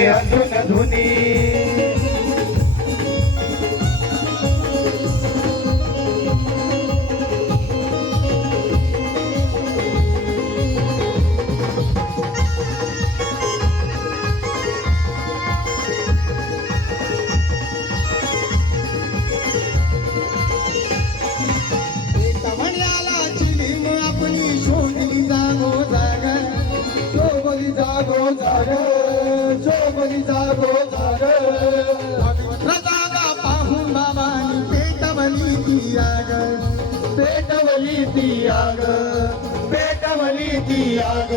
जाते अजून धुनी चोबली जागो जाग रजागा पाहून बाबांनी पेटवली ती आग पेटवली ती आग पेटवली ती आग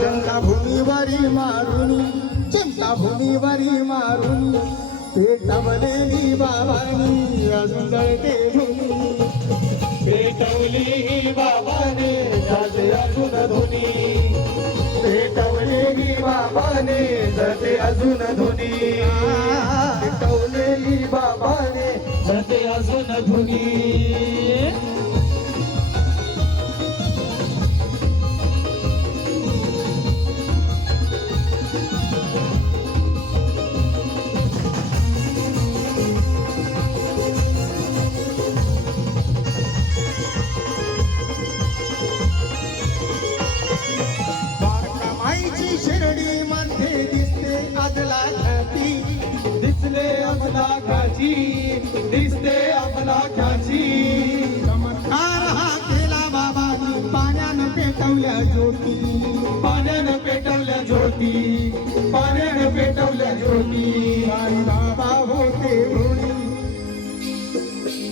चिंता भूमीवरी मारून चिंता भूमीवरी मारून पेटवलेली बाबांनी अजून जळते धुनी पेटवली बाबाने जाते अजून धुनी पेटवलेली बाबाने जाते अजून धुनी पेटवलेली बाबाने जाते अजून धुनी शिर्डी मध्ये दिसते अदला खाची दिसले अमलाखाची दिसते अमलाखाची चमत्कार हा केला बाबांनी पाण्यानं पेटवल्या ज्योती पाण्यानं पेटवल्या ज्योती पाण्यानं पेटवल्या ज्योती बाबा होते ऋणी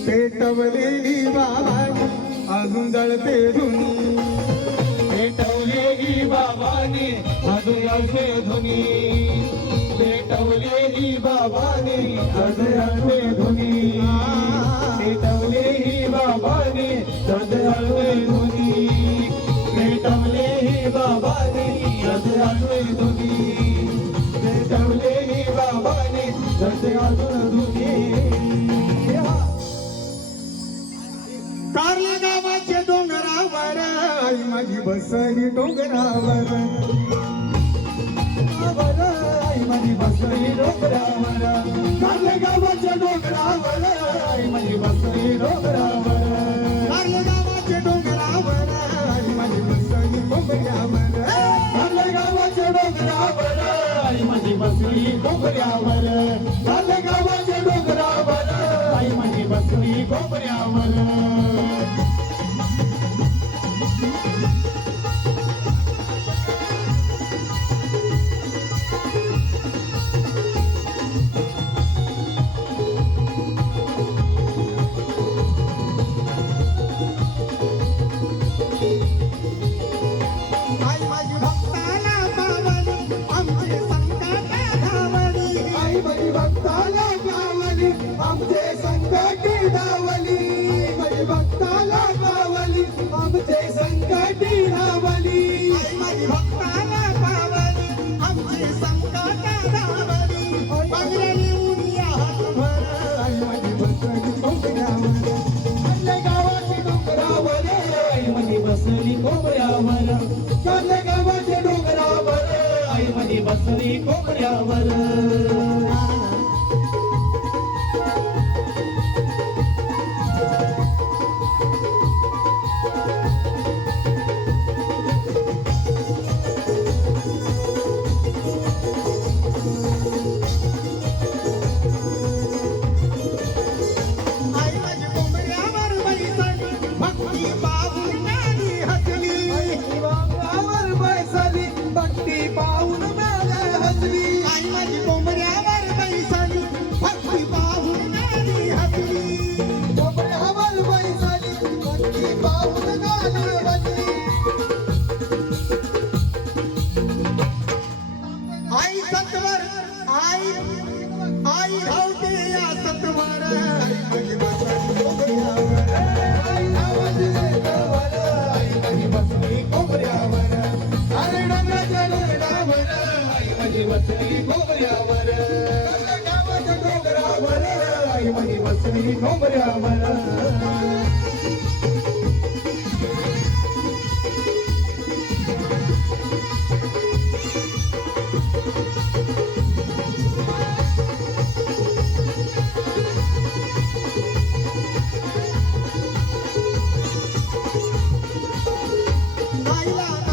पेटवलेली बाबांनी अजून जळते धुनी पेटवलेली बाबाने अजून असे धुनी पेटवलेली बाबाने अजून असे धुनी पेटवलेली बाबाने अजून असे धुनी पेटवलेली बाबाने अजून असे धुनी पेटवलेली बाबाने अजून धुनी कारले गावाचे डोंगरावर आई माझी बसली डोंगरावर आई माझी बसली डोंगरावर कारले गावाच्या डोंगरावर आई माझी बसली डोंगरावर कारले गावाचे डोंगरावर आई माझी बसली डोंगरावर कारले गावाच्या डोंगरावर आई माझी बसली डोंगरावर कारले गावाच्या डोंगरावर आई माझी बसली डोंगरावर आमचे संकटी धावली माझी भक्ताला पावली आमचे संकटी धावली माझी भक्ताला पावली आमचे संकट धावली पांघरणी उन्या हातभर आई माझी बसली डोंगरावर आपल्या गावाची डोंगरावर आई माझी बसली कोपऱ्यावर कारले गावाच्या डोंगरावर आई माझी बसली कोपऱ्यावर आई सत्वर आई आई धावते या सत्वर आई बसली कोपऱ्यावर आई धावते देवावर आई बसली कोपऱ्यावर अरे डोंगराच्या डोंगरावर आई बसली कोपऱ्यावर गावाच्या डोंगरावर आई बसली कोपऱ्यावर आईला